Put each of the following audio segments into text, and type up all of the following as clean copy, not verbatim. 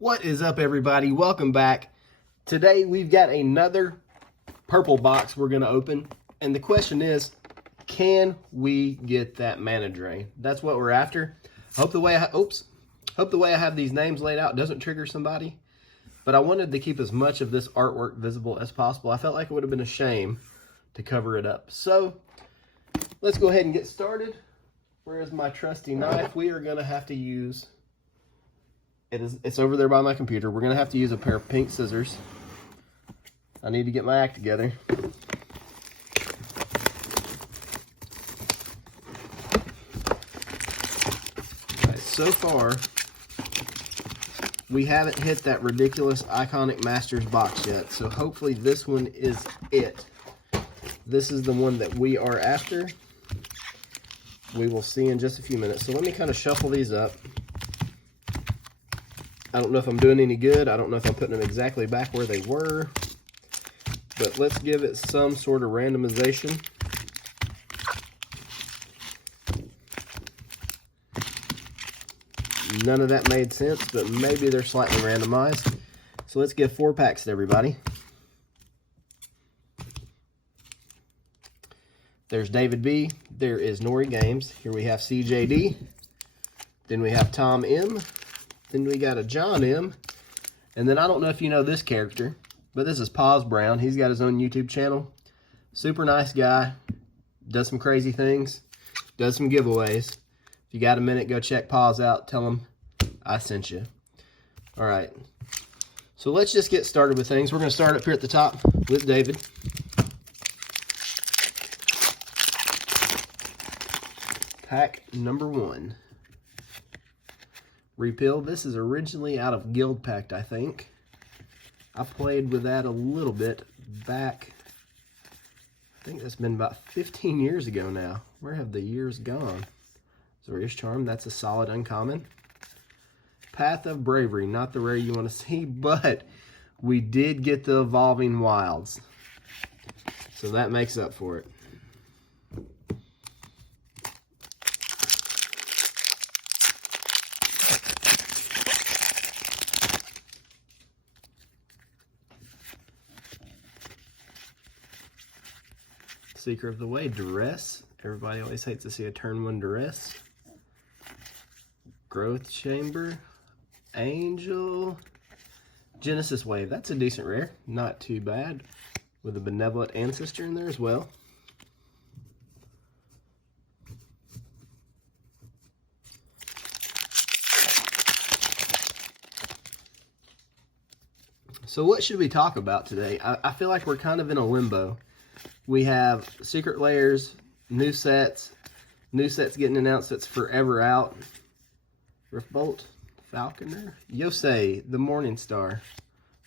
What is up, everybody? Welcome back. Today we've got another purple box we're going to open, and the question is, can we get that mana drain? That's what we're after. Hope the way I have these names laid out doesn't trigger somebody, but I wanted to keep as much of this artwork visible as possible. I felt like it would have been a shame to cover it up. So let's go ahead and get started. Where is my trusty knife? We are going to have to use... It's over there by my computer. We're going to have to use a pair of pink scissors. I need to get my act together. Right, so far, we haven't hit that ridiculous iconic Masters box yet. So hopefully this one is it. This is the one that we are after. We will see in just a few minutes. So let me kind of shuffle these up. I don't know if I'm doing any good. I don't know if I'm putting them exactly back where they were. But let's give it some sort of randomization. None of that made sense, but maybe they're slightly randomized. So let's give 4 packs to everybody. There's David B. There is Nori Games. Here we have CJD. Then we have Tom M. Then we got a John M. And then I don't know if you know this character, but this is Paz Brown. He's got his own YouTube channel. Super nice guy. Does some crazy things. Does some giveaways. If you got a minute, go check Paz out. Tell him I sent you. All right. So let's just get started with things. We're going to start up here at the top with David. Pack number 1. Repeal. This is originally out of Guild Pact, I think. I played with that a little bit back. I think that's been about 15 years ago now. Where have the years gone? Zorius Charm, that's a solid uncommon. Path of Bravery, not the rare you want to see, but we did get the Evolving Wilds. So that makes up for it. Seeker of the Way, Duress. Everybody always hates to see a turn 1 Duress. Growth Chamber, Angel, Genesis Wave. That's a decent rare, not too bad. With a Benevolent Ancestor in there as well. So what should we talk about today? I feel like we're kind of in a limbo. We have Secret Layers, new sets getting announced that's forever out. Riftbolt, Falconer, Yosei, the Morning Star,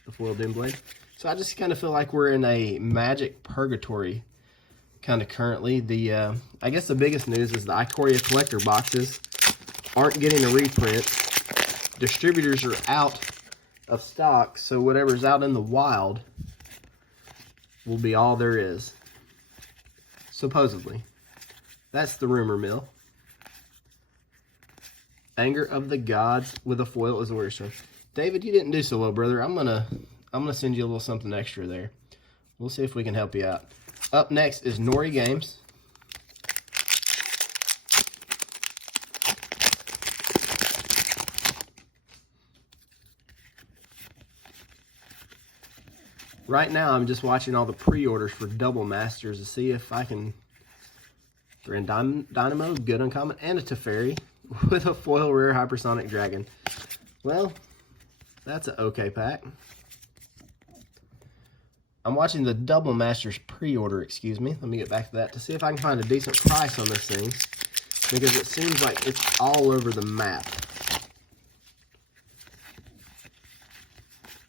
the foil Doomblade. So I just kind of feel like we're in a magic purgatory kind of currently. I guess the biggest news is the Ikoria collector boxes aren't getting a reprint. Distributors are out of stock, so whatever's out in the wild will be all there is. Supposedly. That's the rumor mill. Anger of the Gods with a foil is Zorius Charm. David, you didn't do so well, brother. I'm gonna send you a little something extra there. We'll see if we can help you out. Up next is Nori Games. Right now, I'm just watching all the pre-orders for Double Masters to see if I can throw in Dynamo, good uncommon, and a Teferi with a foil rare Hypersonic Dragon. Well, that's an okay pack. I'm watching the Double Masters pre-order, excuse me. Let me get back to that to see if I can find a decent price on this thing, because it seems like it's all over the map.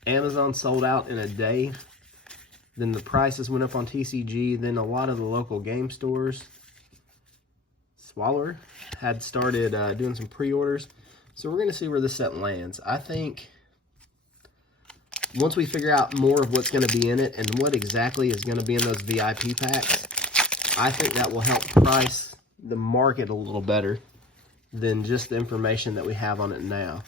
Amazon sold out in a day. Then the prices went up on TCG. Then a lot of the local game stores. Swallower had started doing some pre-orders. So we're going to see where this set lands. I think once we figure out more of what's going to be in it and what exactly is going to be in those VIP packs, I think that will help price the market a little better than just the information that we have on it now.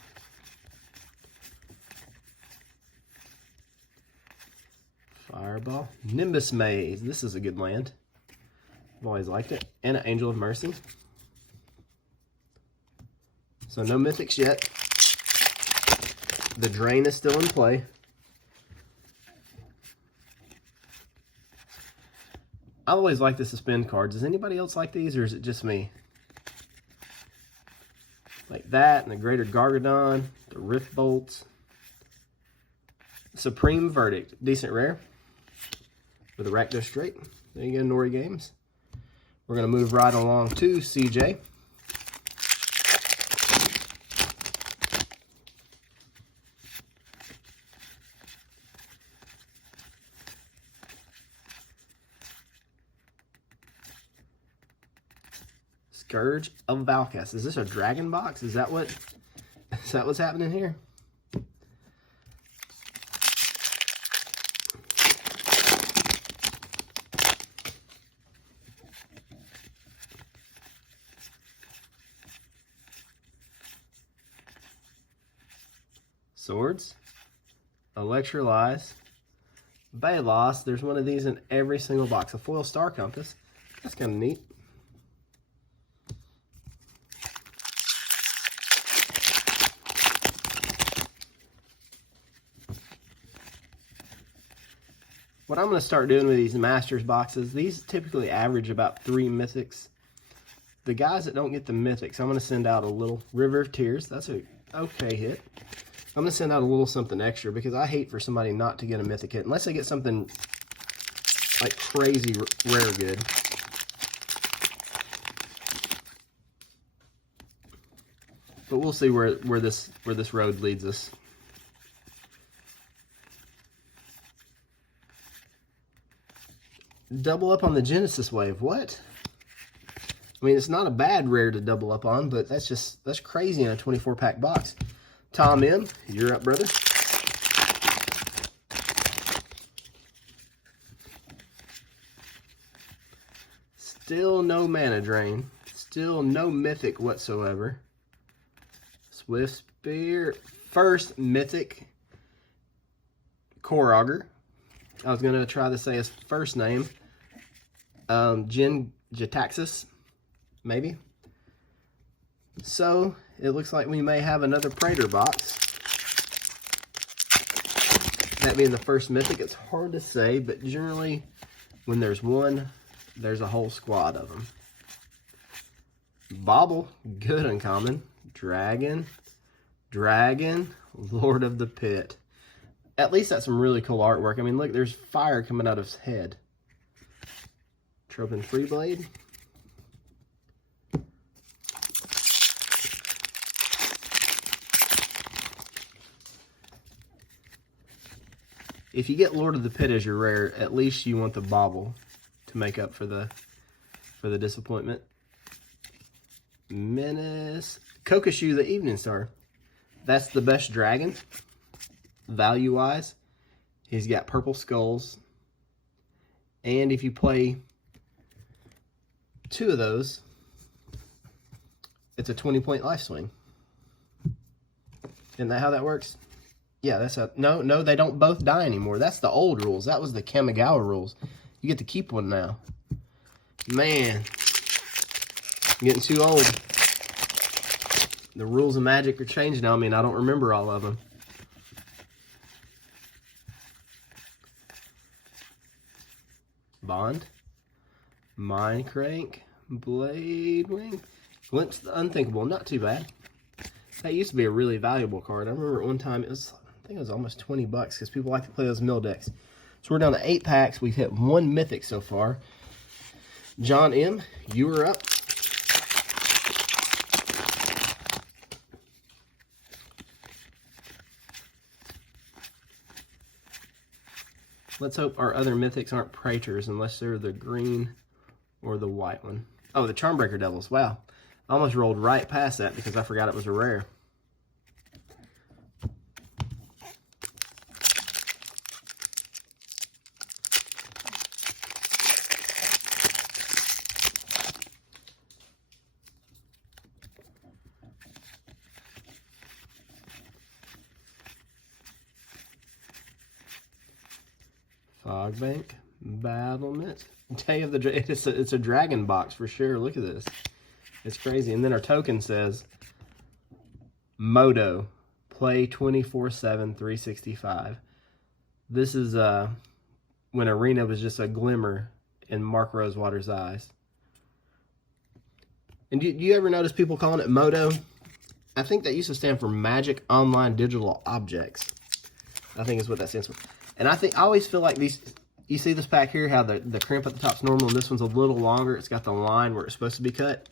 Fireball. Nimbus Maze. This is a good land. I've always liked it. And an Angel of Mercy. So no mythics yet. The drain is still in play. I always like the suspend cards. Does anybody else like these, or is it just me? Like that, and the Greater Gargadon, the Rift Bolts. Supreme Verdict. Decent rare. With a Rakdos Straight. There you go, Nori Games. We're going to move right along to CJ. Scourge of Valkas. Is this a dragon box? Is that what's happening here? Swords, Electrolyze, Balos. There's one of these in every single box. A foil Star Compass. That's kind of neat. What I'm going to start doing with these Masters boxes, these typically average about 3 mythics. The guys that don't get the mythics, I'm going to send out a little River of Tears. That's a okay hit. I'm going to send out a little something extra because I hate for somebody not to get a mythic hit unless they get something like crazy rare good. But we'll see where this road leads us. Double up on the Genesis Wave. What? I mean, it's not a bad rare to double up on, but that's crazy in a 24-pack box. Tom M, you're up, brother. Still no mana drain. Still no mythic whatsoever. Swift Spear. First mythic. Korogger. I was going to try to say his first name. Jin Jataxis, maybe. So, it looks like we may have another Praetor box. That being the first mythic, it's hard to say, but generally, when there's one, there's a whole squad of them. Bobble, good uncommon. Dragon, Lord of the Pit. At least that's some really cool artwork. I mean, look, there's fire coming out of his head. Tropin Freeblade. If you get Lord of the Pit as your rare, at least you want the Bobble to make up for the disappointment. Menace. Kokoshu, the Evening Star. That's the best dragon, value-wise. He's got purple skulls. And if you play 2 of those, it's a 20-point life swing. Isn't that how that works? Yeah, that's how. No, they don't both die anymore. That's the old rules. That was the Kamigawa rules. You get to keep one now. Man, I'm getting too old. The rules of Magic are changing now. I mean, I don't remember all of them. Bond, Mind Crank, Blade Wing, Glimpse the Unthinkable. Not too bad. That used to be a really valuable card. I remember at one time I think it was almost 20 bucks because people like to play those mill decks. So we're down to 8 packs. We've hit 1 mythic so far. John M, you are up. Let's hope our other mythics aren't Praetors unless they're the green or the white one. Oh, the Charmbreaker Devils. Wow. I almost rolled right past that because I forgot it was a rare. Log bank, battlement, day of the, it's a dragon box for sure. Look at this. It's crazy. And then our token says, Moto, play 24/7, 365. This is when Arena was just a glimmer in Mark Rosewater's eyes. And do you ever notice people calling it Moto? I think that used to stand for Magic Online Digital Objects. I think is what that stands for. And I always feel like these, you see this pack here, how the crimp at the top's normal and this one's a little longer. It's got the line where it's supposed to be cut.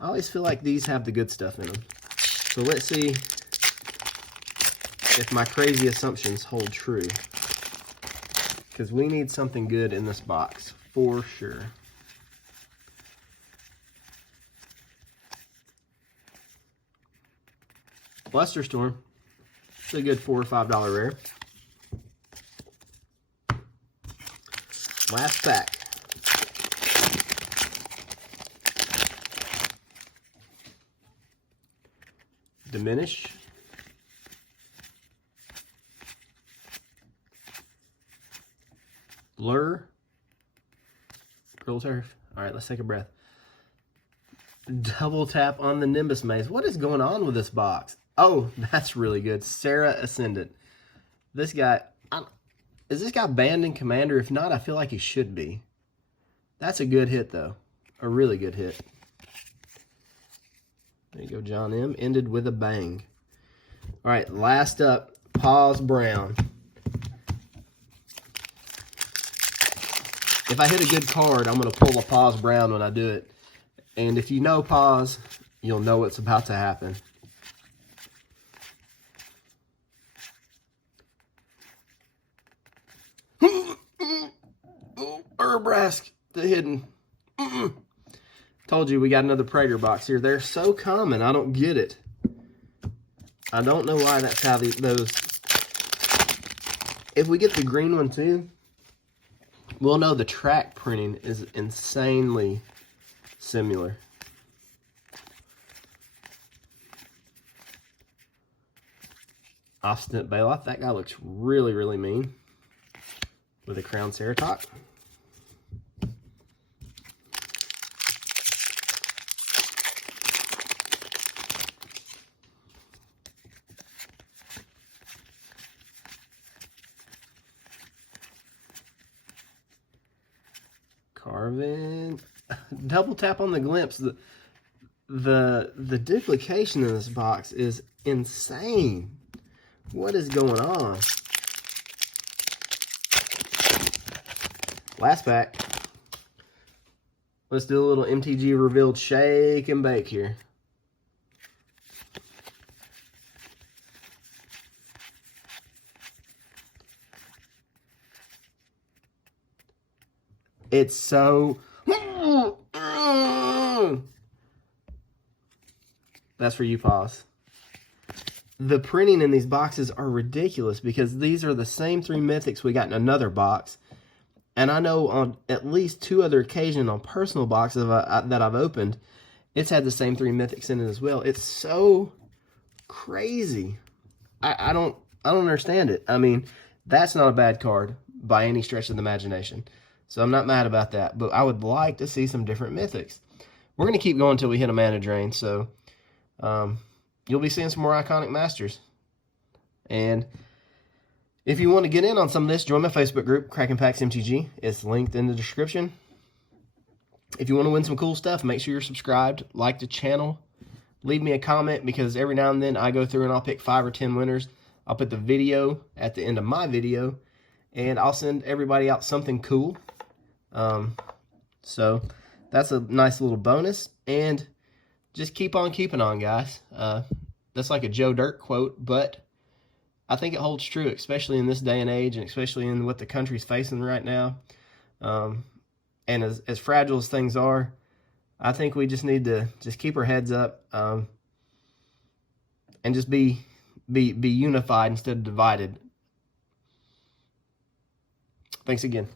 I always feel like these have the good stuff in them. So let's see if my crazy assumptions hold true. Because we need something good in this box, for sure. Blusterstorm. It's a good $4 or $5 rare. Last pack. Diminish. Blur. Grill Turf. All right, let's take a breath. Double tap on the Nimbus Maze. What is going on with this box? Oh, that's really good. Sarah Ascendant. This guy, is this guy banned in Commander? If not, I feel like he should be. That's a good hit, though. A really good hit. There you go, John M. Ended with a bang. All right, last up, Paz Brown. If I hit a good card, I'm going to pull a Paz Brown when I do it. And if you know Paz, you'll know what's about to happen. Urbrask, the hidden. Told you we got another Praetor box here. They're so common, I don't get it. I don't know why that's how those... If we get the green one too, we'll know the track printing is insanely similar. Obstinate Bailoff. That guy looks really, really mean. With a Crown Ceratops. Carvin. Double tap on the glimpse. The duplication in this box is insane. What is going on? Last pack. Let's do a little MTG revealed shake and bake here. It's so... That's for you, Paz. The printing in these boxes are ridiculous because these are the same 3 mythics we got in another box. And I know on at least 2 other occasions on personal boxes that I've opened, it's had the same 3 mythics in it as well. It's so crazy. I don't understand it. I mean, that's not a bad card by any stretch of the imagination. So I'm not mad about that, but I would like to see some different mythics. We're going to keep going until we hit a mana drain, so you'll be seeing some more iconic masters. And if you want to get in on some of this, join my Facebook group, Cracking Packs MTG. It's linked in the description. If you want to win some cool stuff, make sure you're subscribed, like the channel, leave me a comment, because every now and then I go through and I'll pick 5 or 10 winners. I'll put the video at the end of my video, and I'll send everybody out something cool. So that's a nice little bonus, and just keep on keeping on, guys. That's like a Joe Dirt quote, but I think it holds true, especially in this day and age, and especially in what the country's facing right now. And as fragile as things are, I think we just need to just keep our heads up, and just be unified instead of divided. Thanks again.